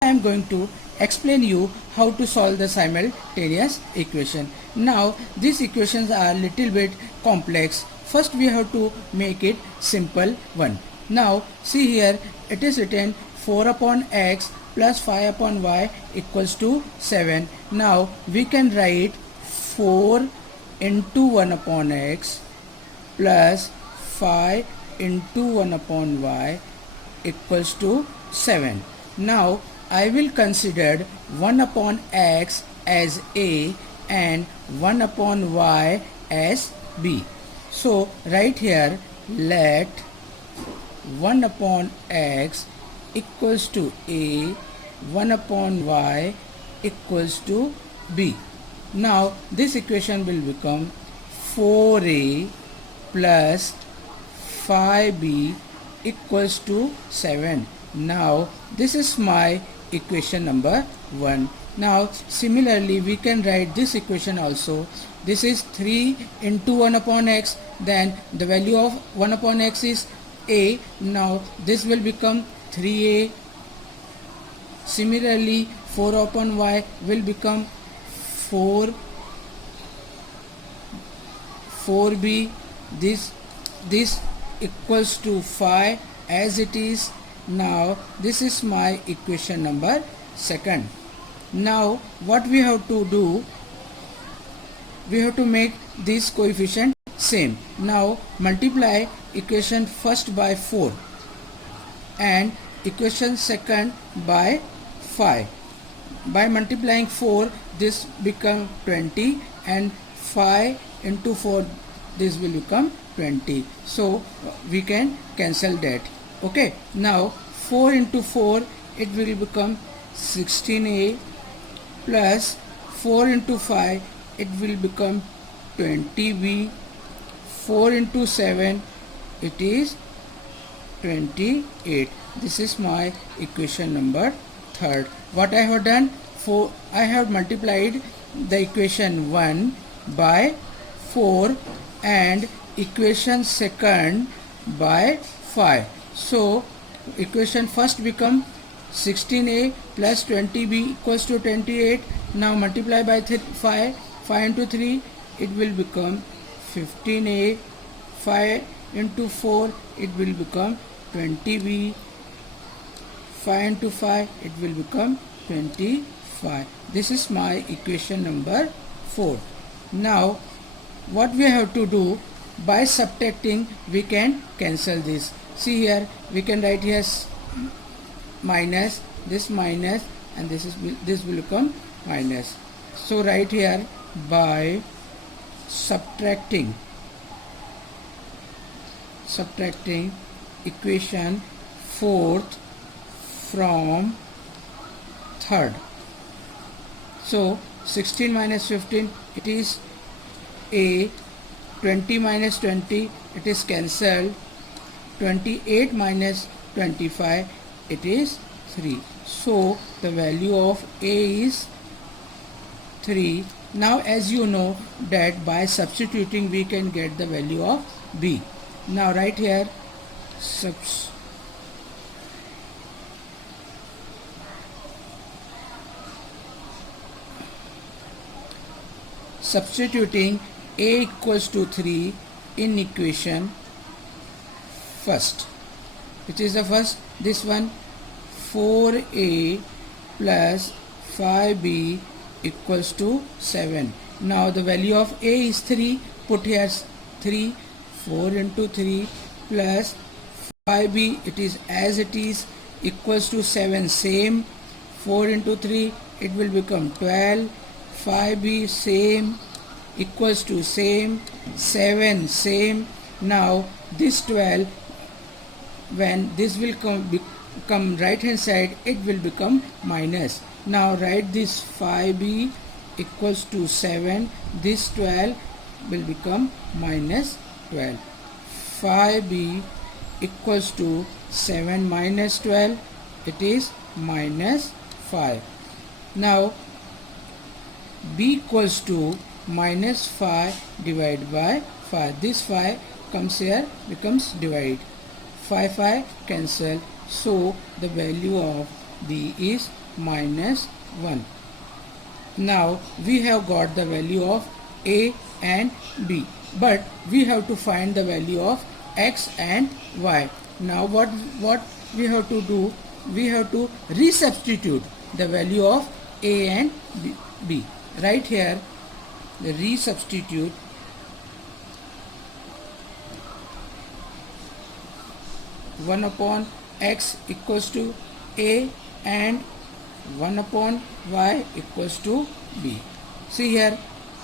I am going to explain you how to solve the simultaneous equation. Now these equations are little bit complex. First we have to make it simple one. Now see here, it is written 4 upon x plus 5 upon y equals to 7. Now we can write 4 into 1 upon x plus 5 into 1 upon y equals to 7. Now I will consider 1 upon x as a and 1 upon y as b. So right here, let 1 upon x equals to a, 1 upon y equals to b. Now this equation will become 4a plus 5b equals to 7. Now this is my equation number 1. Now similarly we can write this equation also. This is 3 into 1 upon x, then the value of 1 upon x is a. Now this will become 3a. Similarly 4 upon y will become 4b. This equals to 5 as it is. Now this is my equation number 2. Now what we have to do, we have to make this coefficient same. Now multiply equation first by 4 and equation second by 5. By multiplying 4, this become 20, and 5 into 4, this will become 20. So we can cancel that. Okay, now 4 into 4, it will become 16a, plus 4 into 5, it will become 20b, 4 into 7, it is 28. This is my equation number 3. What I have done, I have multiplied the equation 1 by 4 and equation second by 5. So equation first become 16a plus 20b equals to 28. Now multiply by 5 into 3, it will become 15a. 5 into 4, it will become 20b. 5 into 5, it will become 25. This is my equation number 4. Now what we have to do, by subtracting we can cancel this. See here, we can write here minus, this minus, and this will become minus. So write here, by subtracting equation 4th from 3rd. So 16 minus 15, it is a. 20 minus 20, it is cancelled. 28 minus 25, it is 3. So the value of a is 3. Now as you know that by substituting we can get the value of b. Now write here substituting a equals to 3 in equation first, which is the first, this one, 4a plus 5b equals to 7. Now the value of a is 3, put here 3, 4 into 3 plus 5b, it is as it is, equals to 7, same. 4 into 3, it will become 12, 5b same, equals to same, 7 same. Now this 12, when this will come right hand side, it will become minus. Now write this 5b equals to 7, this 12 will become minus 12. 5b equals to 7 minus 12, it is minus 5. Now b equals to minus 5 divided by 5. This 5 comes here, becomes divide. 5 cancel. So the value of b is minus 1. Now we have got the value of a and b, but we have to find the value of x and y. Now what we have to do, we have to resubstitute the value of a and b. Right here, the resubstitute 1 upon x equals to a and 1 upon y equals to b. See here,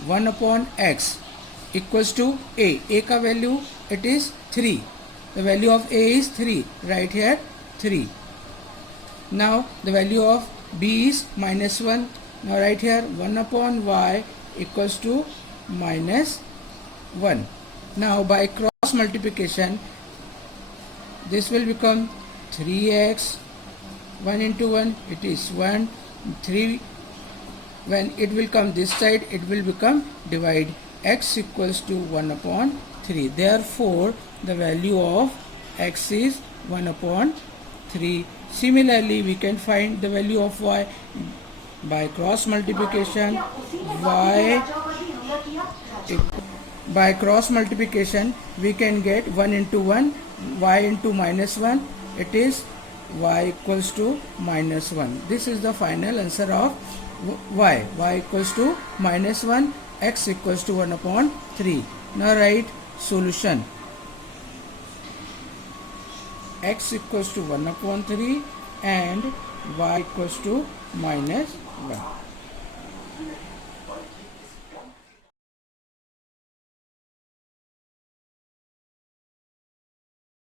1 upon x equals to a. A का value it is 3. The value of a is 3. Right here 3. Now the value of b is minus 1. Now right here 1 upon y equals to minus 1. Now by cross multiplication, this will become 3x, 1 into 1 it is 1, 3, when it will come this side it will become divide, x equals to 1 upon 3. Therefore the value of x is 1 upon 3. Similarly we can find the value of y by cross multiplication. By cross multiplication we can get 1 into 1, y into minus 1, it is y equals to minus 1. This is the final answer of y. Y equals to minus 1, x equals to 1 upon 3. Now write solution. X equals to 1 upon 3 and y equals to minus 1.